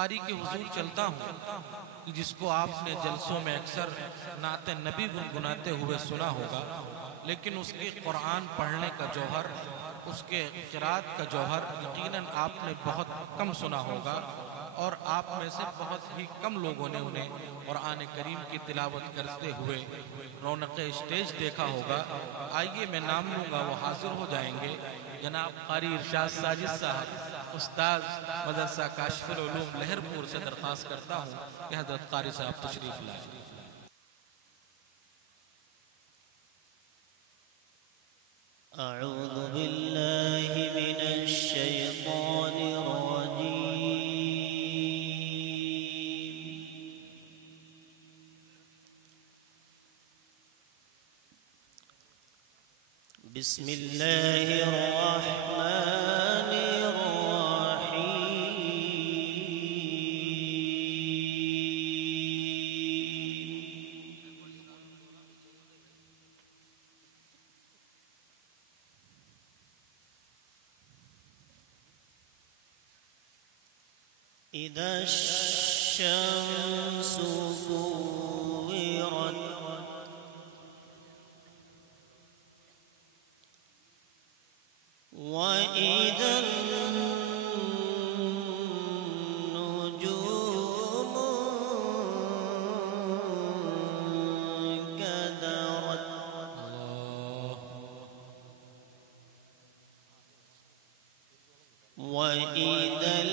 कारी के हुजूर चलता हूँ कि जिसको आपने जलसों में अक्सर नाते नबी गुनगुनाते हुए सुना होगा, लेकिन उसके कुरान पढ़ने का जौहर, उसके क़िरात का जौहर यकीनन आपने बहुत कम सुना होगा और आप में से बहुत ही कम लोगों ने उन्हें कुरान करीम की तिलावत करते हुए रौनक स्टेज देखा होगा। आइए मैं नाम लूँगा, वो हाजिर हो जाएंगे। जनाब क़ारी इरशाद साजिद साहब, उस्ताद मदरसा काशिफुल उलूम लहरपुर से दरख्वास्त करता हूँ कि हज़रत क़ारी साहब तशरीफ़ लाएं। अऊज़ु बिल्लाहि मिनश शैतानिर रजीम। बिस्मिल्लाहिर रहमानिर रहीम। इज़ा शम्सु कुव्विरत वइज़ा नुजूमु कदरत वइज़ल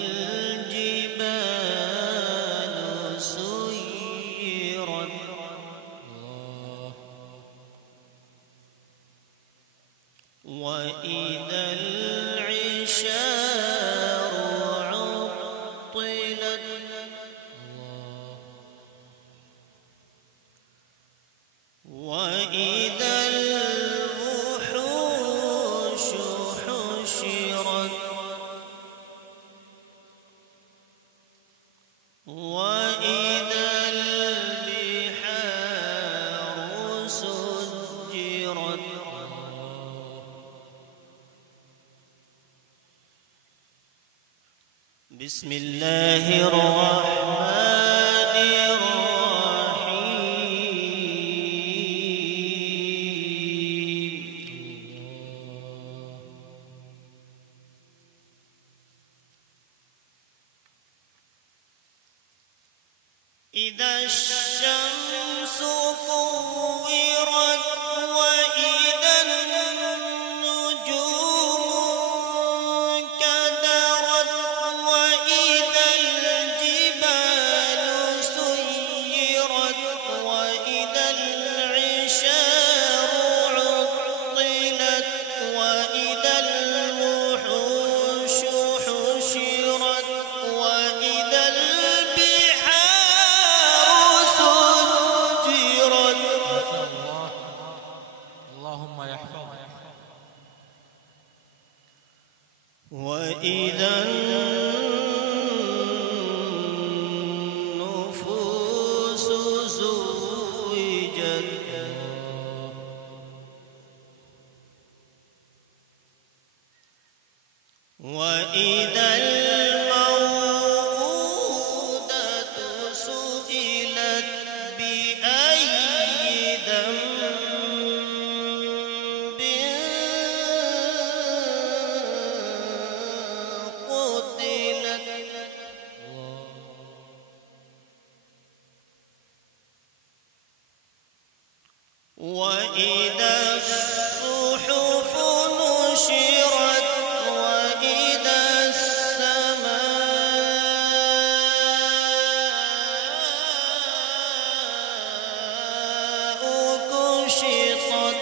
जिबालु सुय्यिरत वइज़ल इशारु उत्तिलत वइज़ल वुहूशु हुशिरत वइज़ल बिहारु सुज्जिरत बिस्मिल्लाहिर रहमानिर रहीम। इज़ा शम्सु कुव्विरत वइज़ा नुजूमु कदरत वइज़ा الجبال سيرت وإذا العشار عطلت وإذا الوحوش حشرت وإذا البحار سجرت اللهم يحفظ وإذا النفوس زوجت وإذا الموءودة سئلت بأي ذنب قتلت وإذا الصحف نشرت وإذا السماء كشطت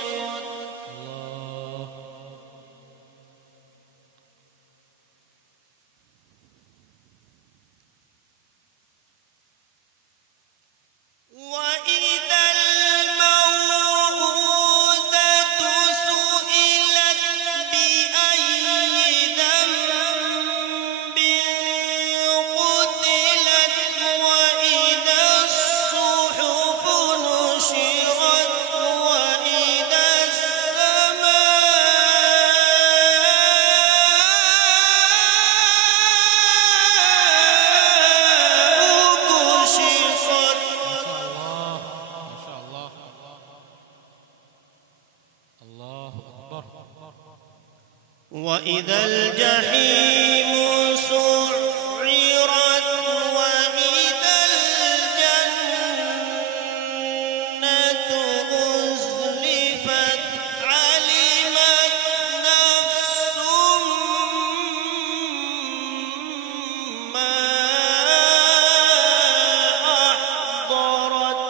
وإذا الموءودة سئلت بأي ذنب قتلت وإذا الصحف نشرت وإذا وإذا الجحيم سعرت وإذا الجنة أزلفت علمت نفس ما أحضرت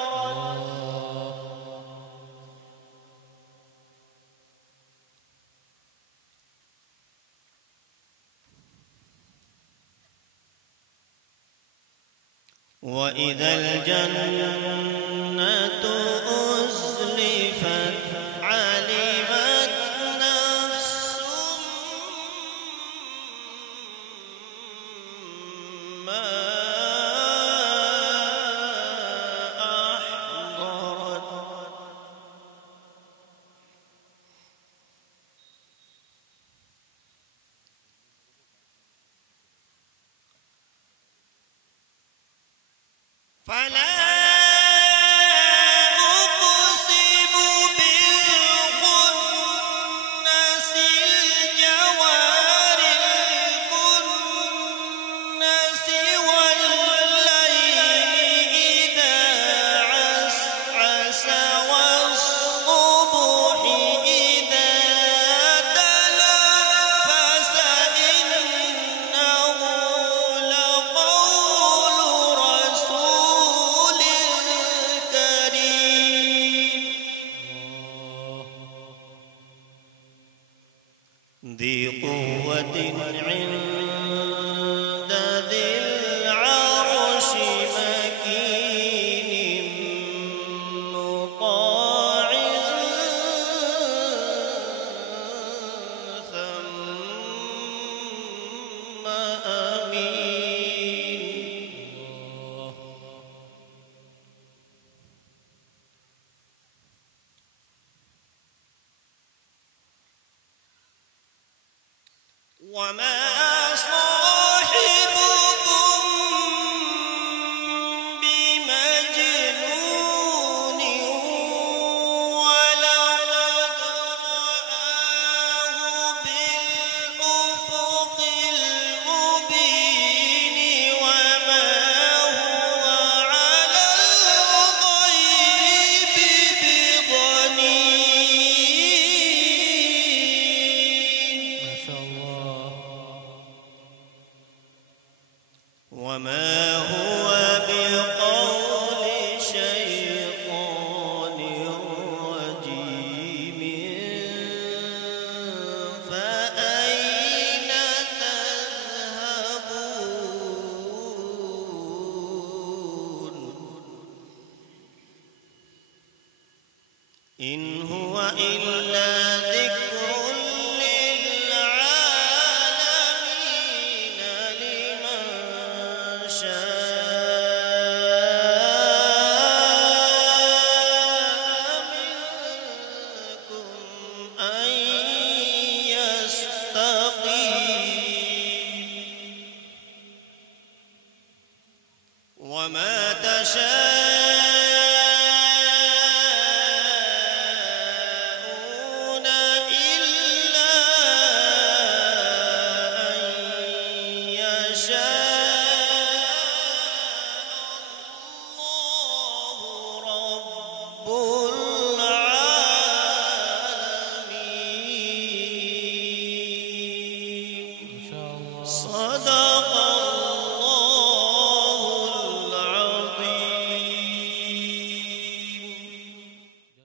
وإذا الجنة أزلفت علمت نفس ما أحضرت فلا أقسم بالخنس الجوار الكنس والليل إذا عسعس والصبح إذا تنفس إنه لقول رسول كريم ذي قوة عند ذي العرش مكين مطاع ثم أمين وما صاحبكم بمجنون ولقد رآه بالأفق المبين وما هو على الغيب بضنين ما شاء الله. وما هو بقول شيطان رجيم فأين تذهبون إن هو إلا ذكر للعالمين لمن شاء منكم أن يستقيم وما تشاءون إلا أن يشاء الله رب العالمين ما شاء الله. صدق